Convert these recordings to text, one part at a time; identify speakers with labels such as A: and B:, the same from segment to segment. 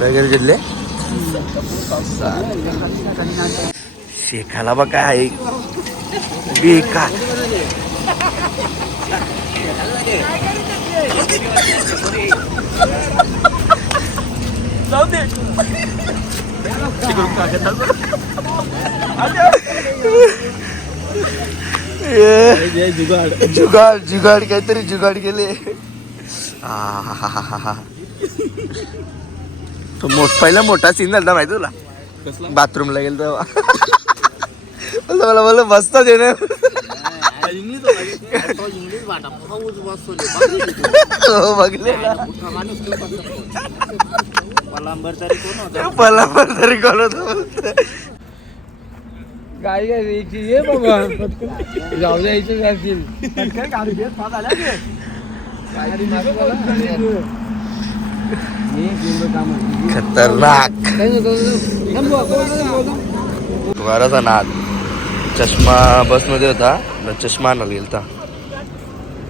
A: काय काय घेतले? शेखाला बघ काय आहे? बेकार. ए, जुगाड जुगाड काहीतरी जुगाड केले. तो मोठ पहिला मोठा सीन झाला माहिती तुला? बाथरूमला गेलो तेव्हा. मला बोललं बसता देणे हो बघले. पण तरी कोण होतं.
B: गाडी घ्यायची ये बाबा. जाऊ द्यायचं जातील
A: खतरनाक. वाराचा नाद. चष्मा बसमध्ये होता न चष्मा आणायला गेलता.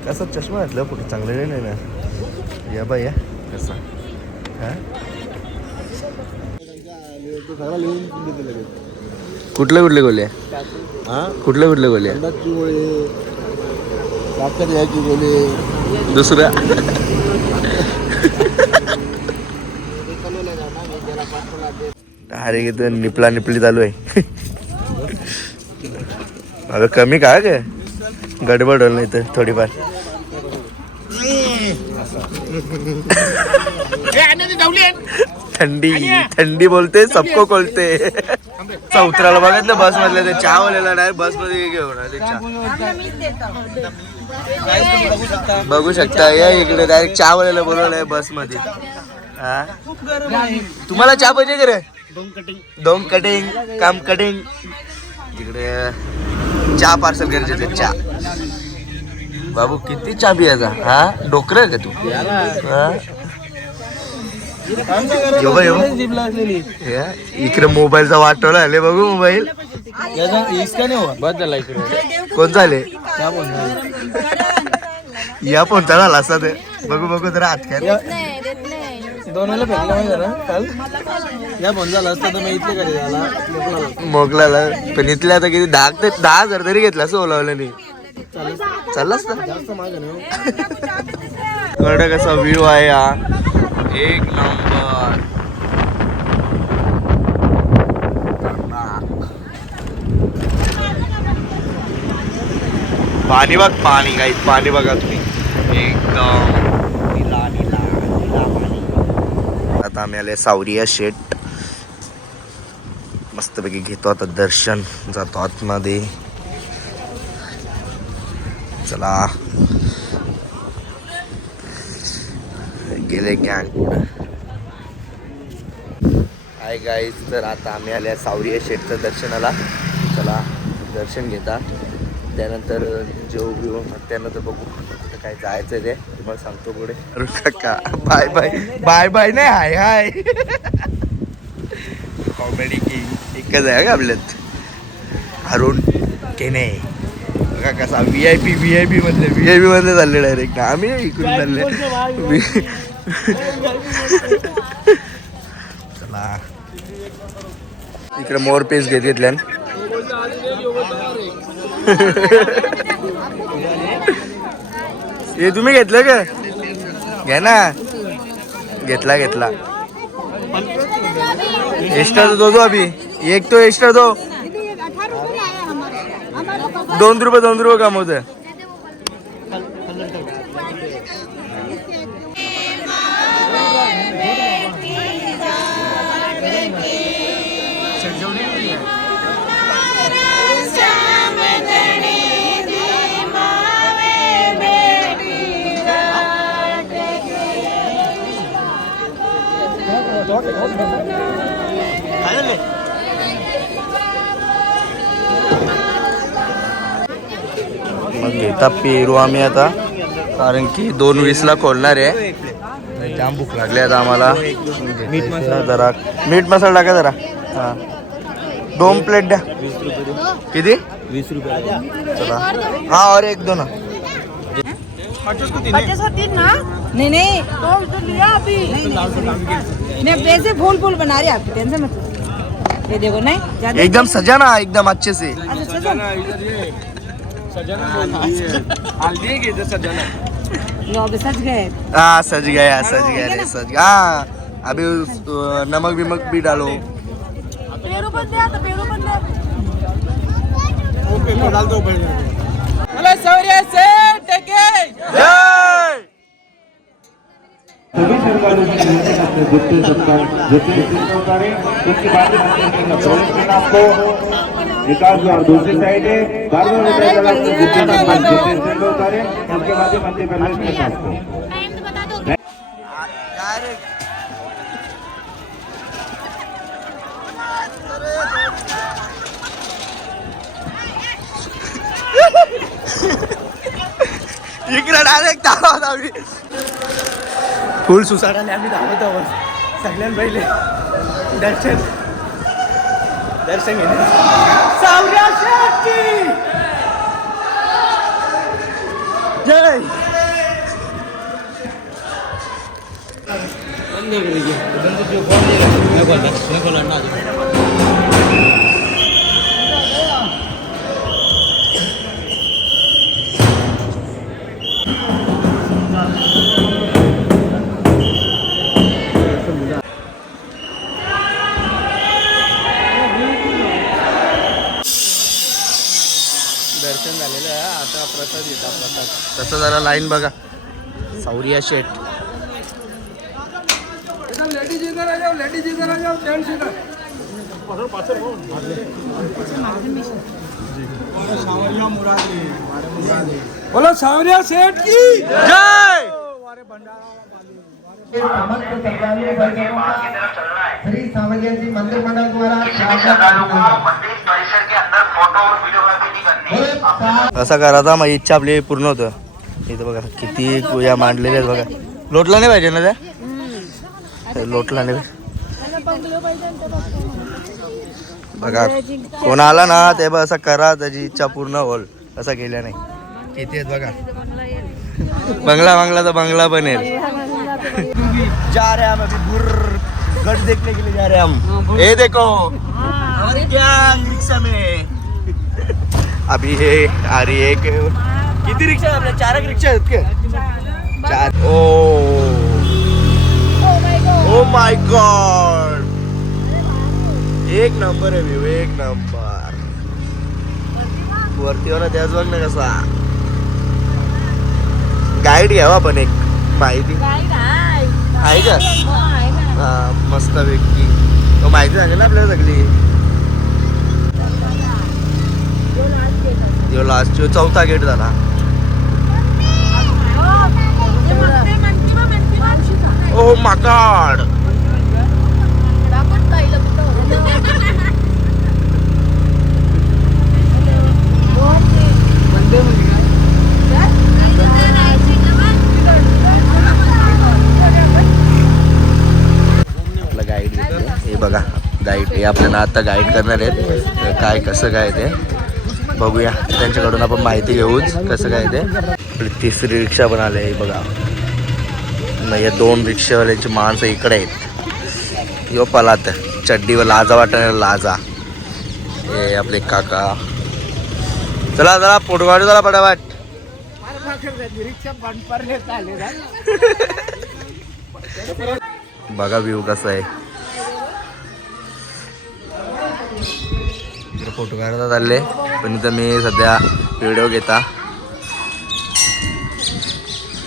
A: कसा चष्मा घातला कुठे? चांगलं नाही ना? या बाई या. कसा? हा? कुठले कुठले गोले कुठले कुठले गोले दुसऱ्या अरे तर निपला निपली चालू आहे. अगं कमी काय गे? गडबड होईल नाही तर थोडीफार. थंडी. थंडी बोलते सबको कोलते. चौथऱ्याला बघितलं बस मधले ते चहा वालेला डायरेक्ट बसमध्ये घेऊन आले चहा. बघू शकता या इकडे डायरेक्ट चहा वाल्याला बोलवलंय बसमध्ये हा? तुम्हाला चहा पाहिजे का रे? दोन कटिंग काम कटिंग. तिकडे चहा पार्सल गरजेचं चहा. बाबू किती चहा पियाचा? हा? डोकर का तू? हा? इकडे मोबाईलचा वाटवला आले बघू मोबाईल. कोण झाले. या फोनचा झाला असता ते. बघू बघू जरा हात काय
B: दोन वेळेला भेटला माहिती ना? काल? या फोन झाला असता तर मी इथले कधी झाला मोकळा झाला.
A: मोगलाला. पण इथल्या आता किती दहा ते दहा हजार तरी घेतला असं ओलावलं नाही.
B: जास्त नाही
A: कडे कसा व्ह्यू आहे हा. एक नंबर. पाणी बघ पाणी काही पाणी बघा तुम्ही. एकदम. निला निला निला पाणी. आता आम्ही आले सावरिया शेट. मस्तपैकी घेतो आता दर्शन. जातो आतमध्ये. चला. गेले गँग हाय गाईज तर आता आम्ही आल्या सावरिया शेठचं दर्शनाला. चला दर्शन घेता. त्यानंतर जेव बिव त्यानंतर बघू. कुठं काय जायचं ते तुम्हाला सांगतो पुढे. काका बाय बाय बाय बाय नाही हाय हाय कॉमेडी की एकच आहे का आपल्यात? अरुण केने बघा कसा? V I P V I P मधले व्ही आय पी मधले चालले डायरेक्ट आम्ही इकडून चालले. चला. इकडे मोर पीस घेत घेतल्यान. हे तुम्ही घेतलं का? घ्या ना. घेतला घेतला. एक्स्ट्रा तो दो दो अभी. एक तो एक्स्ट्रा दो. दोन रुपये दोन रुपये कम होते पेरू आम्ही आता कारण की दोन वीसला खोलणार आहे जाम भूक लागली आता आम्हाला मसाला जरा मीठ मसाला टाका जरा हा दोन प्लेट द्या किती
B: वीस रुपये
A: चला हा और एक दो ना
B: पचास को तीन।
C: पचास का तीन ना नहीं नहीं तो लिया अभी नहीं नहीं नहीं वैसे फूल फूल बना रहे आपकी टेंशन मत ये देखो नहीं
A: एकदम सजा ना एकदम अच्छे से
C: अच्छा
B: सजाना है
C: सज गए।
A: हाँ सज गया सज गया रे सज गया। हाँ अभी उस, अ, नमक विमक भी डालो।
C: पेरू पण द्या आता पेरू पण द्या
B: वो पेपर डाल दो ऊपर अरे सौर्य से टेके।
A: जय!
D: सभी सरकारों की नीति अपने जितने सरकार जितने जितने उतारे उसके बाद ही मंदिर का प्रवेश करना आपको विकास द्वार दूसरी साइड है बार बार बताया जा रहा है अपने जितने सरकार जितने जितने उतारे उसके बाद ही मंदिर प्रवेश करना आपको
A: काय रे इकडे डायरेक्ट धावत आम्ही फुल सुसाडाने आम्ही धावत आहोत. सगळ्यात पहिले दर्शन दर्शन घेणे. सावऱ्या शेट्टी जय! दर्शन तसं जरा लाईन बघा. सावरिया शेट
B: लेडीज इधर आ जाओ लेडीज इधर आ जाओ जेंट्स इधर बोलो सावरिया सेठ की
A: जय
E: श्री सावलियाजी मंदिर मंडल द्वारा है।
A: असं करायचा मग इच्छा आपली पूर्ण होतं. इथं बघा किती कुया मांडलेल्या आहेत बघा. लोटला नाही पाहिजे ना त्या? लोटला नाही बघा कोण आला ना ते बघ असं करा त्याची इच्छा पूर्ण होल असं केल्या नाही. किती आहेत बघा. बंगला बंगला तर बंगला बनेल जा रहे हम अभी बुर्र गढ़ देखने के लिए जा रहे हम ये देखो. रिक्शा में. अभी आ रही है एक किती रिक्षा आपल्या? चार एक रिक्षा आहेत का चार. ओ. ओ माय गॉड एक नंबर आहे व्ह्यू एक नंबर. वरती हो ना त्याच बघ ना कसा. गाईड घ्यावा पण एक माहिती. आहे. का? हा मस्त व्यक्ती. तो माहिती सांगेल ना आपल्याला सगळी? यो लास्ट चौथा गेट झाला. Oh ओ माकाड आपला गाईड हे बघा गाईड हे आपल्याला आता गाईड करणार आहेत. काय कसं काय ते बघूया. त्यांच्याकडून आपण माहिती घेऊच कसं काय ते. तिसरी रिक्षा पण आले आहे बघा. नाही या दोन रिक्षावाल्यांची माणसं इकडे आहेत. यो पलात चड्डीवर लाजा वाटणार लाजा. हे आपले काका. चला चला पोटगाडी चला पटावाट बघा व्ह्यू कसा आहे. फोटो काढता चालले पण इथं मी सध्या व्हिडिओ घेता.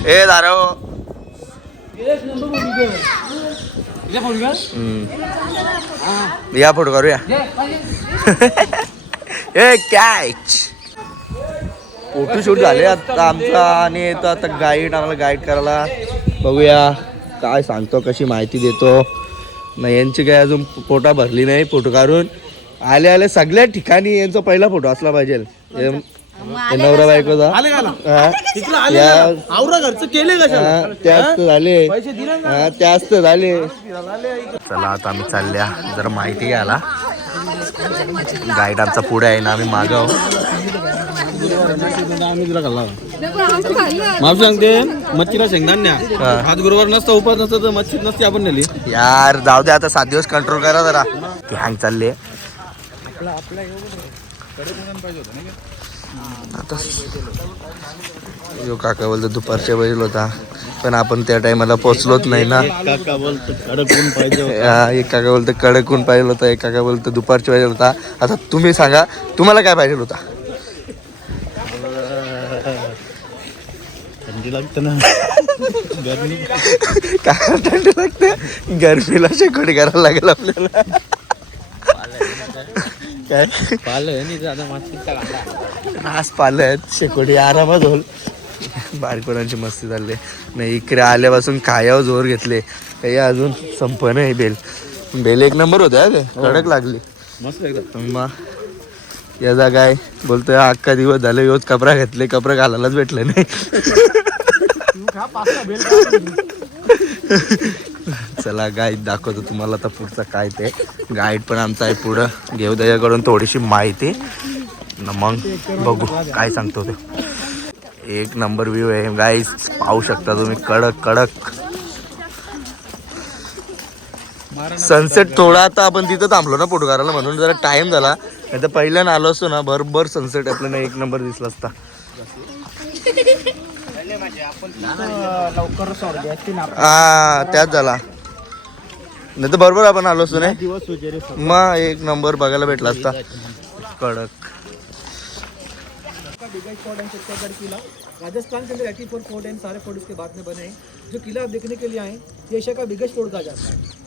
A: ए दारो हम्म. या फोटो करूया ए कॅच फोटो शूट झाले आता आमचा आणि तो आता गाईड आम्हाला गाईड करायला. बघूया काय सांगतो कशी माहिती देतो. नाही यांची काय अजून पोटा भरली नाही फोटो काढून. आले आले सगळ्या ठिकाणी यांचा पहिला फोटो असला पाहिजे. हे नवरा बायकोचा
B: आले का ना?
A: हा.
B: इकडं आले
A: या-
B: का ना? आवरा घरचं केले कशाला?
A: हा, त्याच तर झाले.
B: पैसे दिले ना?
A: हा, त्याच तर झाले. चला आता आम्ही चालल्या. जरा माहिती घ्यायला गाईड आमचा पुढे आहे ना आम्ही मागव
B: आम्ही तुला खाल्ला माफ सांगते मच्छीला शेंगदाण्या हात गुरुवार नसता उपास नसता तर मच्छी नसती आपण नेली.
A: यार जाऊ दे आता सात दिवस कंट्रोल करा जरा. की हँग चालले आता यो काका बोलतो दुपारच्या वेळेला होता. पण आपण त्या टायमाला पोचलोच नाही ना.
B: काका बोलतो कडक ऊन पाहिजे
A: हा, एक काका बोलतो कडक ऊन पाहिजे होता. एक काका बोलतो दुपारच्या वेळेला होता. आता तुम्ही सांगा तुम्हाला काय पाहिजे होता?
B: थंडी लागते ना. गरमी.
A: काय थंडी लागते? गरमीला शेकोटी करायला लागेल आपल्याला. काय?
B: नाही माती
A: नास पालत शेकोटी आरामात होल बारकोणांची मस्ती चालली. नाही इकडे आल्यापासून खायावर जोर घेतले. काही अजून संपन आहे बेल. बेल एक नंबर होते हा ते. कडक लागली.
B: मस्त एकदम.
A: मग याचा काय? बोलतोय अख्खा दिवस झाले योच कपडा घेतले कपडा घालायलाच भेटले नाही. चला गाईड दाखवतो तुम्हाला आता पुढचं काय ते. गाईड पण आमचा आहे पुढं. घेऊ त्याच्याकडून थोडीशी माहिती. न मग बघू काय सांगतो ते. एक नंबर व्ह्यू आहे. गाईस पाहू शकता तुम्ही. कडक कडक. सनसेट थोडा आता आपण तिथं थांबलो ना काढायला म्हणून जरा टाइम झाला. नाही तर पहिल्यानं आलो असतो ना बरोबर सनसेट आपल्याला. एक नंबर दिसला असता. हा त्याच झाला. नाही तर बरोबर आपण आलो असतो नाही?
B: दिवस
A: मग एक नंबर बघायला भेटला असता. कडक.
F: राजस्थान के अंदर एटी फोर फोर्ट एंड सारे फोर्ट इसके बाद में बने हैं। जो किला आप देखने के लिए आए ये एशिया का बिगेस्ट फोर्ट कहा जाता है।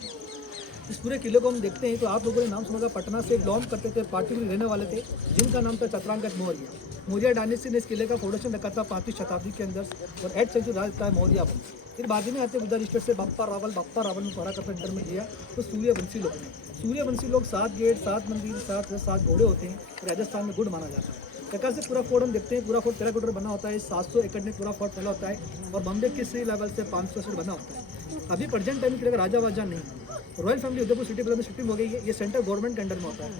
F: इस पूरे किले को हम देखते हैं तो आप लोगों ने नाम सुना था, पटना से बिलोंग करते थे, पार्टी में रहने वाले थे, जिनका नाम था चतरांगत मौर्य। मौर्य डायनेस्टी ने इस किले का फाउंडेशन रखा था, पांचवीं शताब्दी के अंदर, और एट सेंचुरी राज था मौर्य वंश फिर बाद में आते गुजरात स्टेट से बप्पा रावल बप्पा रावल में करता इंटर में लिया तो सूर्यवंशी लोग। हैं सूर्यवंशी लोग सात गेट, सात मंदिर, सात सात घोड़े होते हैं राजस्थान में गुड़ माना जाता है। प्रकार से पूरा फोर्ट हम देखते हैं, पूरा फोर्ट टेराकोटर बना होता है, सात सौ एकड़ में पूरा फोर्ट फैला होता है, और बॉम्बे के सी लेवल से पाँच सौ बना होता है। अभी प्रेजेंट टाइम के लिए राजा वाजा नहीं। रॉयल फैमिली उदयपुर सिटी में शिफ्टिंग हो गई है। ये सेंटर गवर्नमेंट के अंडर में होता है।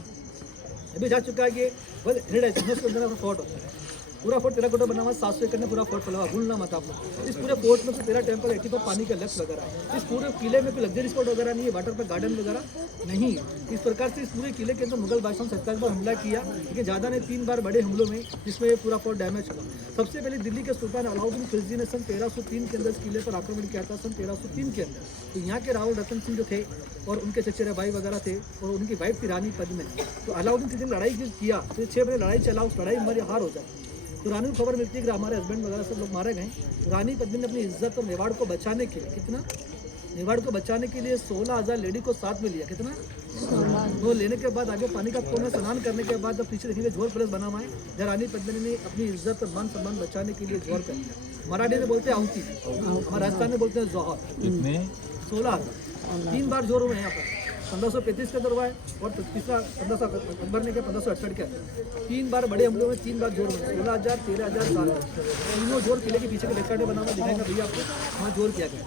F: अभी जा चुका है कि बस हेरिटेज अंदर फोर्ट होता है। पूरा फोर्ट तेरा कोटा बना हुआ सात सौ एकड़ में पूरा फोर्ट फैला हुआ भूलना मत आप इस पूरे फोर्ट में से तेरा टेंपल एटी पर पानी का लक्ष्य वगैरह है। इस पूरे किले में कोई लग्जरी स्पॉट वगैरह नहीं है वाटर पर गार्डन वगैरह नहीं। है इस प्रकार से इस पूरे किले के अंदर मुगल बादशाह ने सत्ताईस बार हमला किया, लेकिन ज़्यादा ने तीन बार बड़े हमलों में, जिसमें ये पूरा फोर्ट डैमेज हुआ। सबसे पहले दिल्ली के सुल्तान अलाउद्दीन खिलजी ने सन तेरह सौ तीन के अंदर इस किले पर आक्रमण किया था, सन तेरह सौ तीन के अंदर। तो यहाँ के रावल रतन सिंह जो थे, और उनके चचेरे भाई वगैरह थे, और उनकी वाइफ थी रानी पद्म तो अलाउद्दीन खिलजी ने लड़ाई किया तो छः बजे लड़ाई चला उस लड़ाई में हमारी हार हो जाती। तो रानी को खबर मिलती है कि हमारे हस्बैंड वगैरह सब लोग मारे गए। रानी पद्मिनी ने अपनी इज़्ज़त और मेवाड़ को बचाने के लिए कितना? मेवाड़ को बचाने के लिए सोलह हज़ार लेडी को साथ में लिया। कितना? वो लेने के बाद आगे पानी का कोना स्नान करने के बाद जब पीछे देखेंगे ज़ोर प्रेस बना हुआ है जब रानी पद्मिनी ने अपनी इज़्ज़त और मान सम्मान बचाने के लिए ज़ोर कर लिया मराठी में बोलते हैं आहुति। हमारे राजस्थान में बोलते हैं जोहर। सोलह हज़ार। तीन बार ज़ोर हुए हैं यहाँ पर। पंद्रह सौ पैंतीस के अंदर हुआ है और तीसरा पंद्रह सौ अकबर ने किया? पंद्रह सौ अड़सठ के तीन बार बड़े हमलों में तीन बार जोर हुए सोलह हज़ार तेरह हज़ार साल तीनों जोर किले के पीछे के लेफ्ट साइड बना हुआ दिखाएगा भैया आपको। वहाँ जोर किया गया।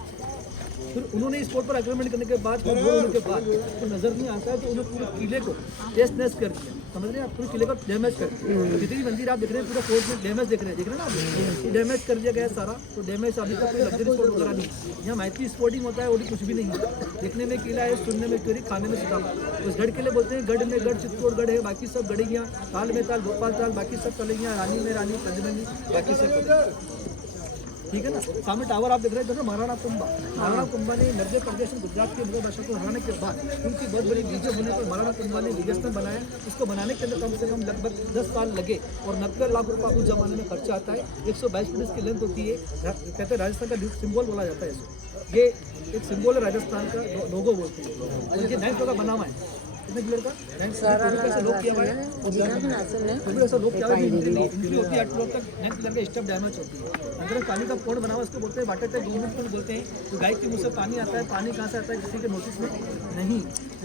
F: फिर उन्होंने इस पोर्ट पर आक्रमण करने के बाद के बाद। तो नज़र नहीं आता है तो उन्होंने पूरे किले को टेस्ट कर दिया। समझ रहे हैं आप? पूरे किले को डैमेज कर दिया। जितनी मंदिर आप देख रहे हैं, पूरा फोर्ट में डैमेज देख रहे हैं। देख रहे हैं ना आप? डैमेज कर दिया गया सारा। तो डैमेज अभी तक लग्जरी स्पोर्ट वगैरह नहीं। यहाँ मैथी स्पोर्टिंग होता है और भी कुछ भी नहीं है। देखने में किला है, सुनने में चोरी खाने में सुधार उस गढ़ के लिए बोलते हैं, गढ़ में गढ़ चित्तौड़गढ़ है, बाकी सब गढ़ियाँ। ताल में ताल भोपाल ताल, बाकी सब कलैया, रानी में रानी पद्मनी बाकी सब ठीक है ना? सामने टावर आप देख रहे हैं महाराणा कुंभा। महाराणा कुंभा ने मध्य प्रदेश और गुजरात के मुगल बादशाह को हराने के बाद उनकी बहुत बड़ी विजय होने पर महाराणा कुंभा ने विजय बनाया। उसको बनाने के अंदर कम से कम लगभग दस साल लगे और नब्बे लाख रुपया उस जमाने में खर्चा आता है। एक सौ बाईस फीट इसकी लेंथ होती है। कहते हैं राजस्थान का सिम्बॉल बोला जाता है इसको। ये एक सिम्बॉल है राजस्थान का लोगो बोलते हैं। ये नाइन्थ का बना हुआ है। कितने किलोमीटर का? कैसे लोग किया हुआ है। भी ऐसा लोग क्या हुआ है इंजरी इंजरी होती है आठ फ्लोर तक नाइन्थ कलर का स्टप डैमेज होती है। अंदर पानी का पोर्ट बना हुआ उसको बोलते हैं वाटर टैप गवर्नमेंट को बोलते हैं? तो गाय के मुँह से पानी आता है पानी कहाँ से आता है? किसी के नोटिस में नहीं।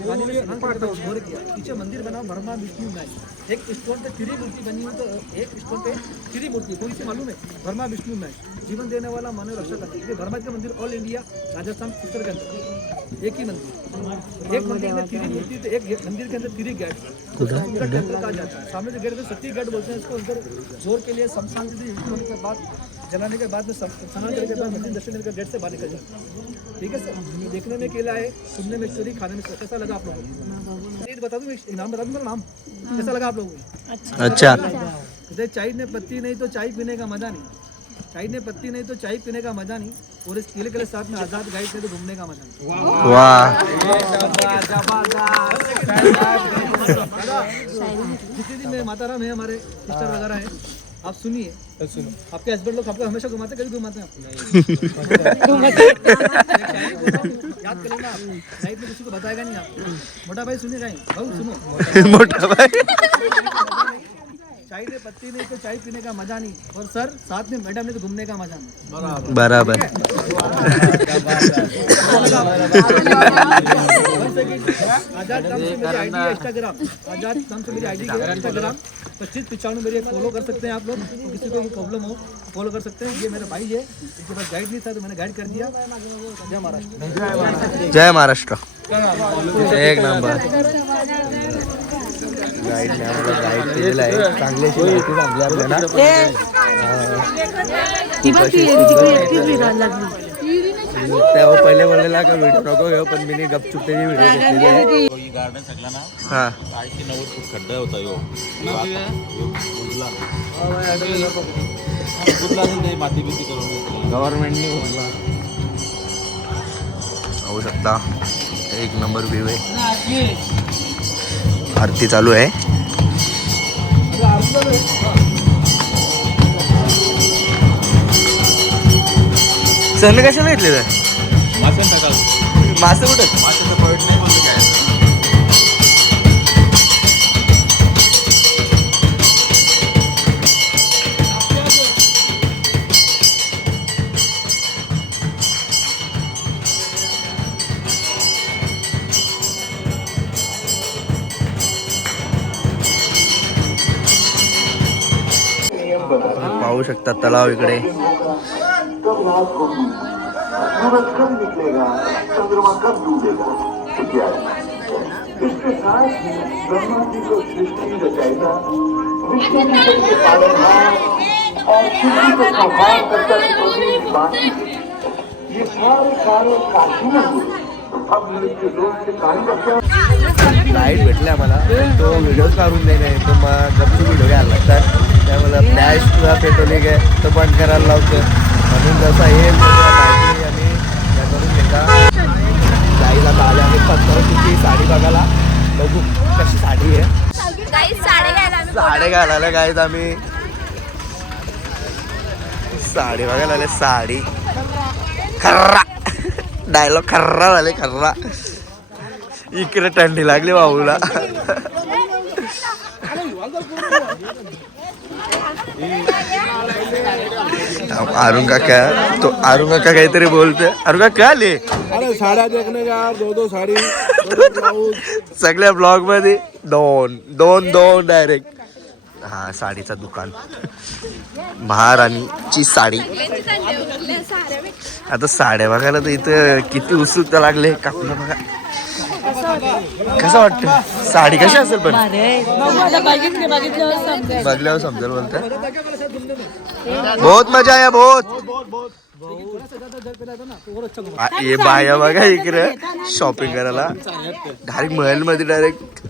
F: पानी में स्नान घोर किया। पीछे मंदिर बना ब्रह्मा विष्णु मैच एक स्टोन पे तिरी मूर्ति बनी हुई तो एक स्टोन पे तिरी मूर्ति कौन सी मालूम है? ब्रह्मा विष्णु मैच जीवन देने वाला मानव रक्षा करता है ब्रह्मा के मंदिर ऑल इंडिया राजस्थान उत्तर के अंदर एक ही मंदिर। एक मंदिर में तिरी मूर्ति तो एक मंदिर के अंदर तिरी गेट उनका टेंपल कहा जाता है? सामने जो गेट है सती गेट बोलते हैं इसको। उधर ज़ोर के लिए शमशान होने के बाद जलाने के बाद में स्नान करने के बाद मंदिर दर्शन के गेट से बाहर निकल जाए ठीक है सर? देखने में केला है सुनने में चोरी खाने में कैसा लगा आप लोगों को? बता दूँ नाम बता दूँ मेरा नाम? कैसा लगा आप लोगों को?
A: अच्छा।
F: चाय ने पत्ती नहीं तो चाय पीने का मज़ा नहीं। चाय ने पत्ती नहीं तो चाय पीने का मज़ा नहीं। और इस केले के साथ में आज़ाद गाइड से तो घूमने का मज़ा नहीं।
A: वाह।
F: जितने दिन में माता राम है हमारे सिस्टर वगैरह है आप सुनिए। आपके हस्बैंड लोग आपको हमेशा घुमाते कभी घुमाते हैं याद कर लेना आप लाइफ में किसी को बताएगा नहीं आप। मोटा भाई सुनिए भाऊ सुनो।
A: मोटा भाई।
F: चाय ने पत्ती नहीं तो चाय पीने का मज़ा नहीं। और सर साथ में मैडम ने तो घूमने का मज़ा नहीं।
A: बराबर।
F: आज़ाद नाम से मेरी आईडी है। इंस्टाग्राम आज़ाद नाम से मेरी आईडी है इंस्टाग्राम पच्चीस पिचानवे मेरे फॉलो कर सकते हैं आप लोग किसी को भी प्रॉब्लम हो फॉलो कर सकते हैं ये मेरा भाई है इसके पास गाइड नहीं था तो मैंने गाइड कर दिया जय महाराष्ट्र
A: जय महाराष्ट्र। एक नंबर. गाईडने आम्हाला गाईड केलेलं आहे. चांगली अशी माहिती सांगली आपल्याला. तेव्हा पहिले बोललेला का व्हिडिओ नको घेऊ पण मी गपचूप त्याची व्हिडिओ घेतलेली आहे.
G: ही गार्डन सगळं ना
A: हा.
G: आठशे नव्वद फूट खड्डा होता यो. बुजला असेल ते माती बिती करून
A: गव्हर्नमेंटने पाहू शकता. एक नंबर व्ह्यू आहे. आरती चालू आहे. सर कशाला घेतले
G: मासे टाकाल
A: मासे कुठे
G: माशाचं पॉईंट नाही.
A: शकता तलाव इकडे।
D: इसके साथ ही ब्रह्मा जी को सृष्टि में
A: तो व्हिडिओच काढून देणे तो लागतात. त्यामुळे फ्लॅश तुला पेट्रोलिंग आहे तो बंद करायला लावतो म्हणून जसा येईल तसा माहिती त्या करून घेता गाईला आले आम्ही पत्तरची साडी बघायला. बघू कशी साडी आहे.
H: साडे घ्यायला आम्ही
A: साडे घालायला गाईत आम्ही. साडी बघायला आले साडी. खर्रा. डायलॉग खर्रा झाले खर्रा. इकडे थंडी लागली भाऊला अरुण काका तो अरुण काका काहीतरी बोलतोय अरुण काका आले
B: अरे साड्या देखने का दो दो साड़ी
A: सगळ्या ब्लॉगमध्ये दोन दोन दोन डायरेक्ट। हा साडीचं दुकान। महाराणीची साडी। आता साड्या बघायला तर इथं किती उत्सुकता लागले काकूला बघा कसं वाटतं साडी कशी असेल पण बघल्यावर समजेल बोलत बहुत मजा आहे बहुत। ये बाया बघा इकडे शॉपिंग करायला. डायरेक्ट महलमध्ये डायरेक्ट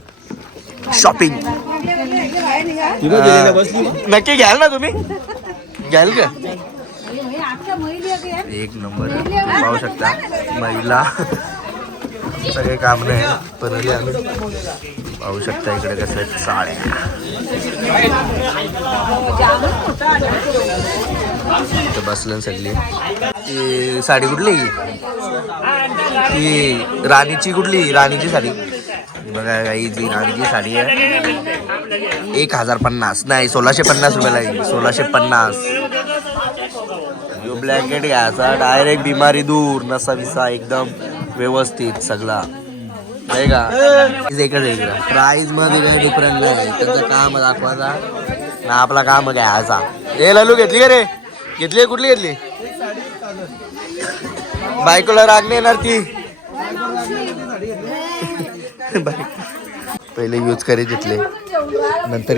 A: शॉपिंग नक्की घ्याल ना तुम्ही? घ्याल का? एक नंबर. पाहू शकता. महिला. सगळे काम नाही पण आले. आम्ही पाहू शकता इकडे कसं आहेत साड्या. इथं बसलं सगळी. ती साडी कुठली? ती राणीची कुठली? राणीची साडी. बघा काही जी राणीची साडी आहे. एक हजार पन्नास. नाही सोळाशे पन्नास रुपयाला येईल सोळाशे पन्नास. यो ब्लँकेट घ्यायचा. डायरेक्ट बिमारी दूर. नसा विसा एकदम. व्यवस्थित सगळा. नाही का? इकडे इकडे. प्राईजमध्ये काही डिफरन्स नाही. त्यांचं काम दाखवायचा. ना आपला काम घ्यायचा. ए लालू घेतली का रे? घेतली? कुठली घेतली? बायकोला राग नाही येणार ती. पहिले यूज करी घेतले नंतर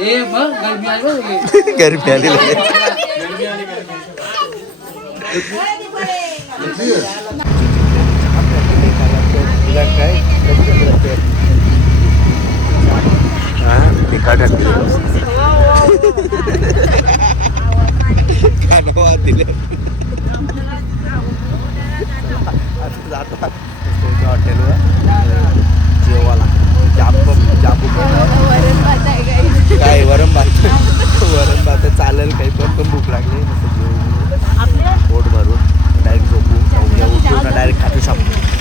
B: ए बघ गर्मी
A: आली. दिले. हॉटेलवर जापू काय वरण भात वरण भात चालेल काही पण पण भूक लागली. मस्त जेवू એવું તો ડાયરેક્ટ ખાતું સાપ